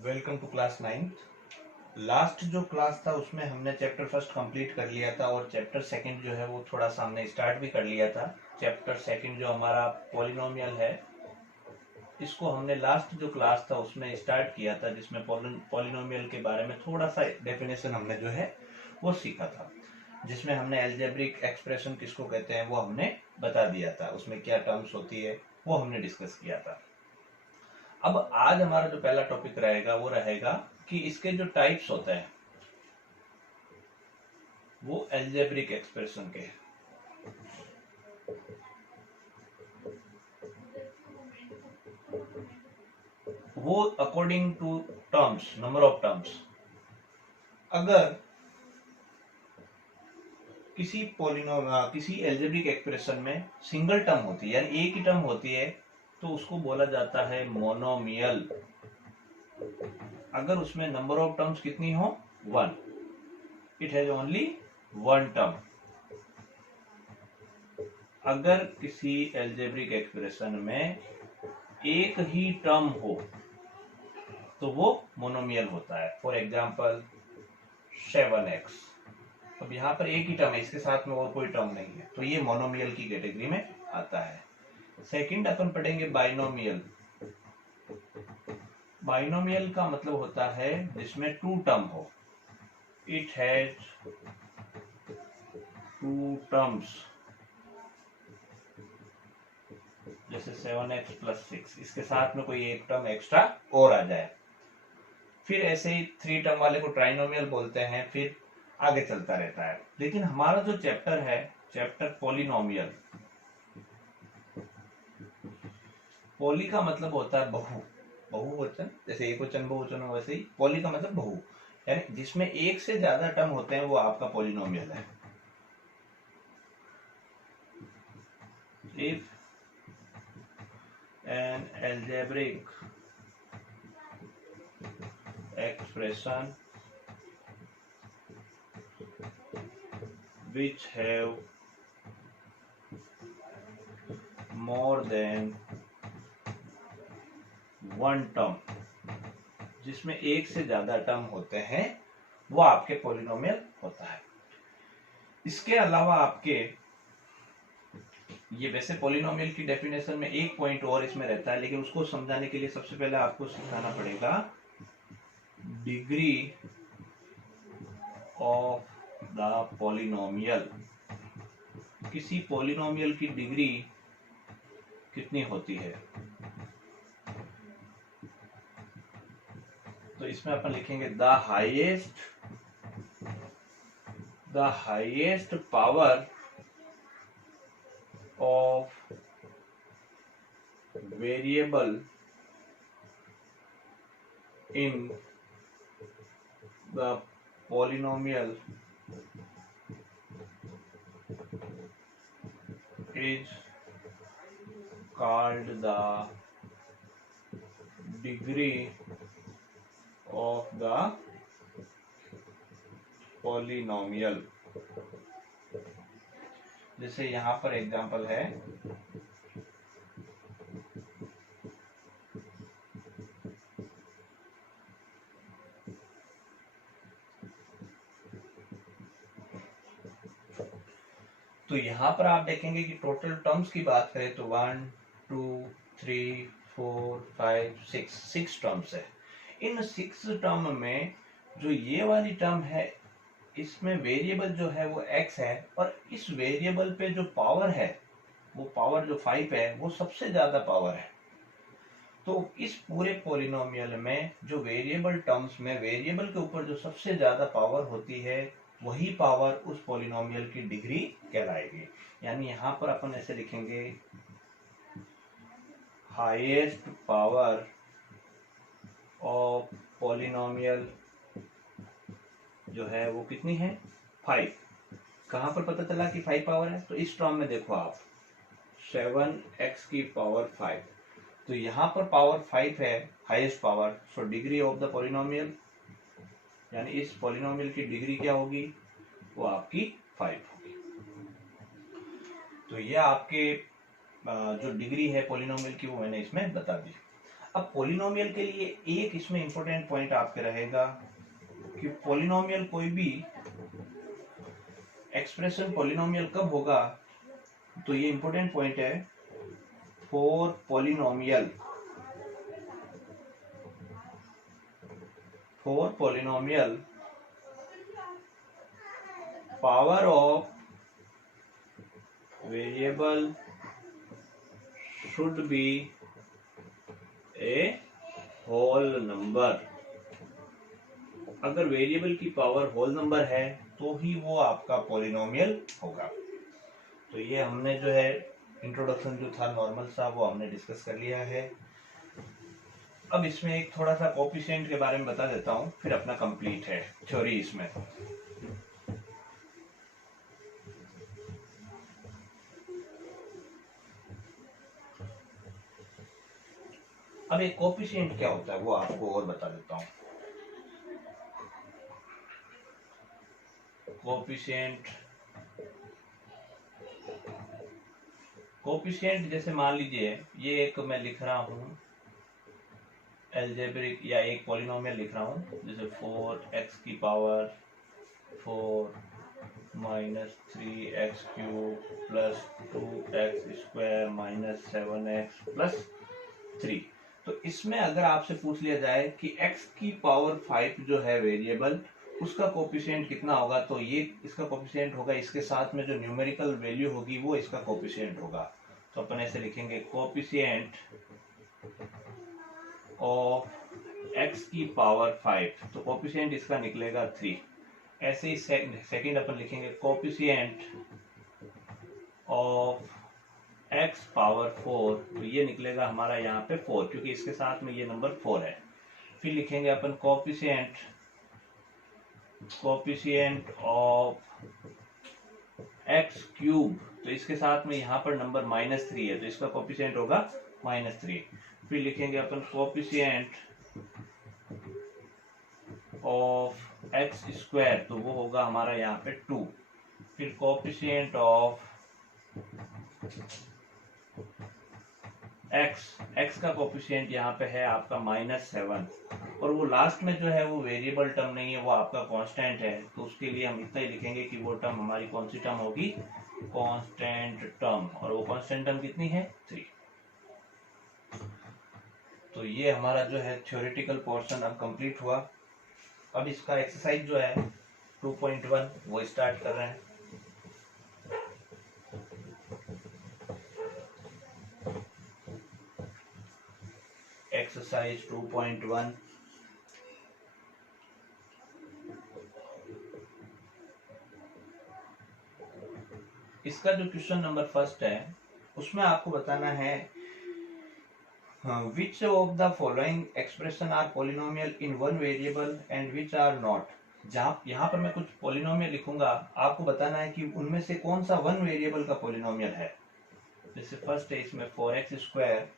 Welcome to class 9th। Last जो class था उसमें हमने चैप्टर फर्स्ट कंप्लीट कर लिया था और चैप्टर सेकंड जो है वो थोड़ा सा हमने स्टार्ट भी कर लिया था। चैप्टर सेकंड जो हमारा पॉलिनोमियल है, इसको हमने लास्ट जो क्लास था उसमें स्टार्ट किया था, जिसमें पॉलिनोमियल के बारे में थोड़ा सा डेफिनेशन हमने जो है वो सीखा था, जिसमें हमने एल्जेब्रिक एक्सप्रेशन किसको कहते हैं वो हमने बता दिया था, उसमें क्या टर्म्स होती है वो हमने डिस्कस किया था। अब आज हमारा जो पहला टॉपिक रहेगा वो रहेगा कि इसके जो टाइप्स होते हैं वो एल्जेब्रिक एक्सप्रेशन के। वो according to terms, number of terms. अगर किसी एल्जेब्रिक एक्सप्रेशन में सिंगल टर्म होती है, यानी एक ही टर्म होती है, तो उसको बोला जाता है मोनोमियल। अगर उसमें नंबर ऑफ टर्म्स कितनी हो, one, it has only one term. अगर किसी एल्जेब्रिक एक्सप्रेशन में एक ही टर्म हो तो वो मोनोमियल होता है। फॉर एग्जाम्पल 7x, अब यहाँ पर एक ही टर्म है, इसके साथ में और कोई टर्म नहीं है, तो ये मोनोमियल की कैटेगरी में आता है। सेकंड अपन पढ़ेंगे बाइनोमियल। बाइनोमियल का मतलब होता है जिसमें टू टर्म हो, इट हैज टू टर्म्स। जैसे 7x प्लस 6, इसके साथ में कोई एक टर्म एक्स्ट्रा और आ जाए। फिर ऐसे ही थ्री टर्म वाले को ट्राइनोमियल बोलते हैं, फिर आगे चलता रहता है। लेकिन हमारा जो चैप्टर है, चैप्टर पॉलिनोमियल, पॉली का मतलब होता है बहु, बहुवचन, जैसे एक वचन बहुवचन हो वैसे ही पॉली का मतलब बहु, यानी जिसमें एक से ज्यादा टर्म होते हैं वो आपका पॉलिनोमियल है। If an algebraic expression which have more than one term, जिसमें एक से ज्यादा टर्म होते हैं, वो आपके पॉलिनोमियल होता है। इसके अलावा आपके ये वैसे पॉलिनोमियल की डेफिनेशन में एक पॉइंट और इसमें रहता है, लेकिन उसको समझाने के लिए सबसे पहले आपको सिखाना पड़ेगा डिग्री ऑफ द पॉलिनोमियल। किसी पॉलिनोमियल की डिग्री कितनी होती है, तो इसमें अपन लिखेंगे the highest power of variable in the polynomial is called the degree of the polynomial। जैसे यहां पर एग्जांपल है, तो यहां पर आप देखेंगे कि टोटल टर्म्स की बात करें तो 1 2 3 4 5 6 टर्म्स है। इन 6 टर्म में जो ये वाली टर्म है, इसमें वेरिएबल जो है वो x है, और इस वेरिएबल पे जो पावर है, वो पावर जो 5 है, वो सबसे ज्यादा पावर है। तो इस पूरे पॉलिनोमियल में जो वेरिएबल टर्म्स में वेरिएबल के ऊपर जो सबसे ज्यादा पावर होती है, वही पावर उस पॉलिनोमियल की डिग्री कहलाएगी। यानी यहां पर अपन ऐसे लिखेंगे हाईएस्ट पावर ऑफ पॉलिनोमियल जो है वो कितनी है, 5। कहां पर पता चला कि 5 पावर है, तो इस टर्म में देखो आप 7x की पावर 5, तो यहां पर पावर 5 है, highest power, so degree of the polynomial, यानी इस पॉलिनोमियल की डिग्री क्या होगी, वो आपकी 5 होगी। तो ये आपके जो डिग्री है पॉलिनोमियल की वो मैंने इसमें बता दी। अब पॉलिनोमियल के लिए एक इसमें इंपॉर्टेंट पॉइंट आपके रहेगा कि पॉलिनोमियल कोई भी एक्सप्रेशन पॉलिनोमियल कब होगा, तो ये इंपॉर्टेंट पॉइंट है, for polynomial power of variable should be a whole number. अगर वेरिएबल की पावर होल नंबर है तो ही वो आपका पॉलिनोमियल होगा। तो ये हमने जो है इंट्रोडक्शन जो था नॉर्मल सा वो हमने डिस्कस कर लिया है। अब इसमें एक थोड़ा सा कोफिशिएंट के बारे में बता देता हूँ, फिर अपना कंप्लीट है थ्योरी इसमें। अब एक कोफिशिएंट क्या होता है वो आपको और बता देता हूँ। कोफिशिएंट जैसे मान लीजिए ये एक मैं लिख रहा हूँ एल्जेब्रिक या एक पॉलिनोमियल लिख रहा हूँ, जैसे 4x की power 4 minus 3x cube plus 2x square minus 7x plus 3। तो इसमें अगर आपसे पूछ लिया जाए कि x की पावर 5 जो है वेरिएबल, उसका कोफिशिएंट कितना होगा, तो ये इसका कोफिशिएंट होगा, इसके साथ में जो न्यूमेरिकल वैल्यू होगी वो इसका कोफिशिएंट होगा। तो अपन ऐसे लिखेंगे कोफिशिएंट ऑफ x की पावर 5, तो कोफिशिएंट इसका निकलेगा 3। ऐसे ही सेकंड अपन लिखेंगे कोफिशिएंट ऑफ x पावर 4, तो ये निकलेगा हमारा यहाँ पे 4, क्योंकि इसके साथ में ये नंबर 4 है। फिर लिखेंगे अपन कोफिशिएंट ऑफ x क्यूब, तो इसके साथ में यहाँ पर नंबर -3 है, तो इसका कोफिशिएंट होगा -3। फिर लिखेंगे अपन कोफिशिएंट ऑफ x स्क्वायर, तो वो होगा हमारा यहाँ पे 2। फिर कोफिशिएंट ऑफ x का कोफिशिएंट यहाँ पे है आपका -7, और वो लास्ट में जो है वो वेरिएबल टर्म नहीं है, वो आपका कांस्टेंट है, तो उसके लिए हम इतना ही लिखेंगे कि वो टर्म हमारी कौन सी टर्म होगी, कांस्टेंट टर्म, और वो कांस्टेंट टर्म कितनी है 3। तो ये हमारा जो है थ्योरेटिकल पोर्शन अब कंप्लीट हुआ। अब इसका एक्सरसाइज जो है 2.1 वो स्टार्ट कर रहे हैं। एक्सरसाइज 2.1, इसका जो क्वेश्चन नंबर फर्स्ट है उसमें आपको बताना है which of the following expression are polynomial in one variable and which are not। जहाँ यहाँ पर मैं कुछ पॉलिनोमियल लिखूंगा, आपको बताना है कि उनमें से कौन सा वन वेरिएबल का पॉलिनोमियल है। जैसे फर्स्ट है इसमें 4x square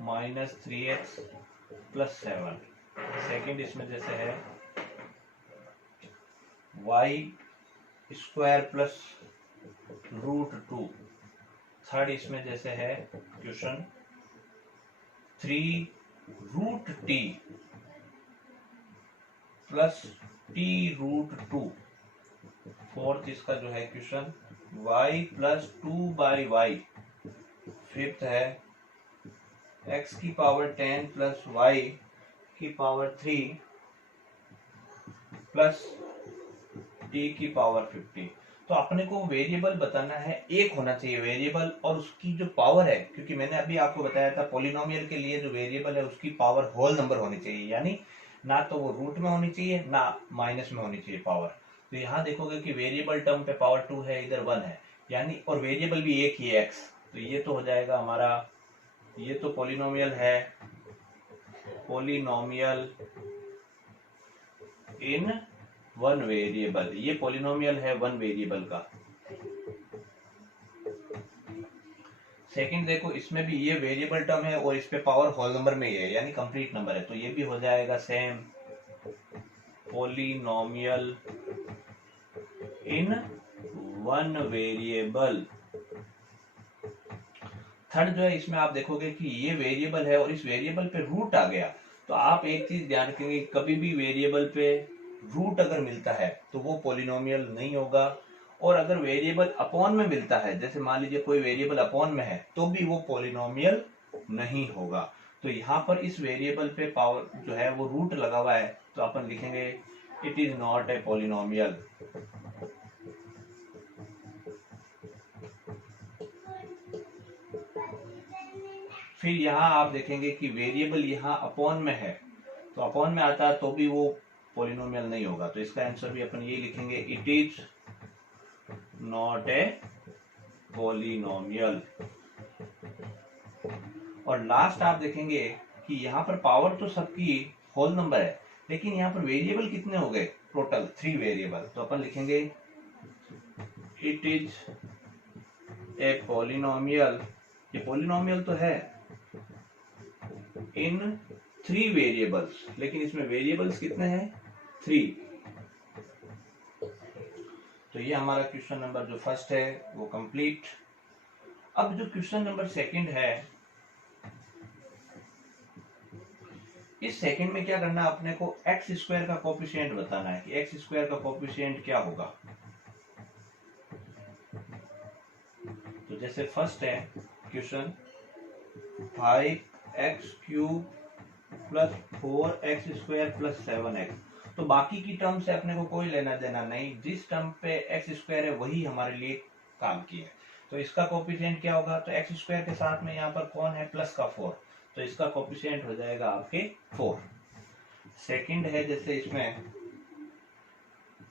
minus 3x plus 7। Second इसमें जैसे है y स्क्वायर प्लस √2। थर्ड इसमें जैसे है question 3√t plus t√2। Fourth इसका जो है question y plus 2/y। Fifth है x की पावर 10 प्लस y की पावर 3 प्लस t की पावर 50। तो अपने को वेरिएबल बताना है, एक होना चाहिए वेरिएबल, और उसकी जो पावर है, क्योंकि मैंने अभी आपको बताया था पॉलिनोमियल के लिए जो वेरिएबल है उसकी पावर होल नंबर होनी चाहिए, यानी ना तो वो रूट में होनी चाहिए ना माइनस में होनी चाहिए पावर। तो यहाँ देखोगे कि वेरिएबल टर्म पे पावर 2 है, इधर 1 है, यानी और वेरिएबल भी एक ही है x, तो ये तो हो जाएगा हमारा, ये तो पॉलिनोमियल है, पॉलिनोमियल इन वन वेरिएबल, ये पॉलिनोमियल है वन वेरिएबल का। सेकंड देखो इसमें भी ये वेरिएबल टर्म है और इस पे पावर होल नंबर में ही है, यानी कंप्लीट नंबर है, तो ये भी हो जाएगा same polynomial in one variable. Third जो है इसमें आप देखोगे कि ये वेरिएबल है और इस वेरिएबल पे रूट आ गया, तो आप एक चीज ध्यान रखेंगे, कभी भी वेरिएबल पे रूट अगर मिलता है तो वो पॉलिनोमियल नहीं होगा, और अगर वेरिएबल अपॉन में मिलता है, जैसे मान लीजिए कोई वेरिएबल अपॉन में है, तो भी वो पॉलिनोमियल नहीं होगा। तो यहाँ पर इस वेरिएबल पे पावर जो है वो रूट लगा हुआ है, तो अपन लिखेंगे it is not a polynomial. फिर यहाँ आप देखेंगे कि वेरिएबल यहाँ अपॉन में है, तो अपॉन में आता है तो भी वो पॉलिनोमियल नहीं होगा, तो इसका आंसर भी अपन ये लिखेंगे, it is not a polynomial. और लास्ट आप देखेंगे कि यहाँ पर पावर तो सबकी होल नंबर है, लेकिन यहाँ पर वेरिएबल कितने हो गए, टोटल 3 वेरिएबल, तो अपन लिखेंगे इट इज ए पॉलिनोमियल। ये पॉलिनोमियल तो है इन 3 वेरिएबल्स, लेकिन इसमें वेरिएबल्स कितने हैं, 3। तो ये हमारा क्वेश्चन नंबर जो फर्स्ट है वो कंप्लीट। अब जो क्वेश्चन नंबर सेकंड है, इस सेकंड में क्या करना है, अपने को एक्स स्क्वायर का कोफिशिएंट बताना है कि एक्स स्क्वायर का कोफिशिएंट क्या होगा। तो जैसे फर्स्ट है question 5x³ plus 4x² plus 7x, तो बाकी की टर्म से अपने को कोई लेना देना नहीं, जिस टर्म पे x² है वही हमारे लिए काम की है। तो इसका कोफिशिएंट क्या होगा, तो x² के साथ में यहाँ पर कौन है, प्लस का 4, तो इसका कोफिशिएंट हो जाएगा आपके 4। सेकंड है जैसे इसमें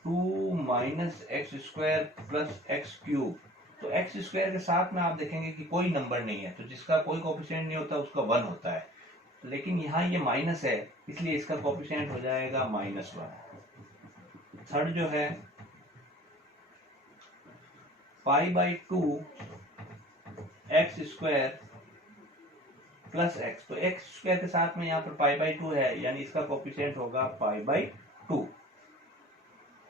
2 माइनस x² प्लस x³, तो x² के साथ में आप देखेंगे कि कोई नंबर नहीं है, तो जिसका कोई कोफिशिएंट नहीं होता उसका 1 होता है, लेकिन यहाँ ये माइनस है, इसलिए इसका कोफिशिएंट हो जाएगा -1। थर्ड जो है π/2 x² प्लस x, तो x² के साथ में यहाँ पर π/2 है, यानी इसका कोफिशिएंट होगा π/2।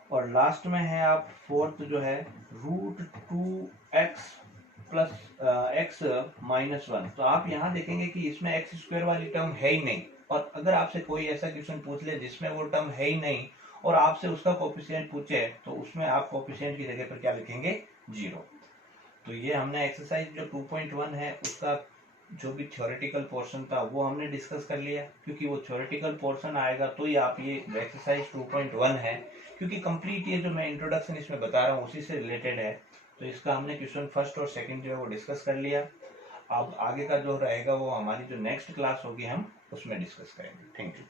और लास्ट में है आप फोर्थ जो है √2x प्लस x -1, तो आप यहाँ देखेंगे कि इसमें x² वाली टर्म है ही नहीं, और अगर आपसे कोई ऐसा क्वेश्चन पूछ ले जिसमें वो टर्म है ही नहीं और आपसे उसका कोफिशिएंट पूछे, तो उसमें आप कोफिशिएंट की जगह पर क्या लिखेंगे, 0। तो ये हमने एक्सरसाइज जो 2.1 है उसका जो भी थ्योरेटिकल पोर्शन था वो हमने डिस्कस कर लिया, क्योंकि वो थ्योरेटिकल पोर्शन आएगा तो ही आप ये एक्सरसाइज 2.1 है, क्योंकि कंप्लीट ये जो मैं इंट्रोडक्शन इसमें बता रहा हूँ उसी से रिलेटेड है, तो इसका हमने क्वेश्चन फर्स्ट और सेकंड जो है वो डिस्कस कर लिया। अब आगे का जो रहेगा वो हमारी जो नेक्स्ट क्लास होगी हम उसमें डिस्कस करेंगे। Thank you.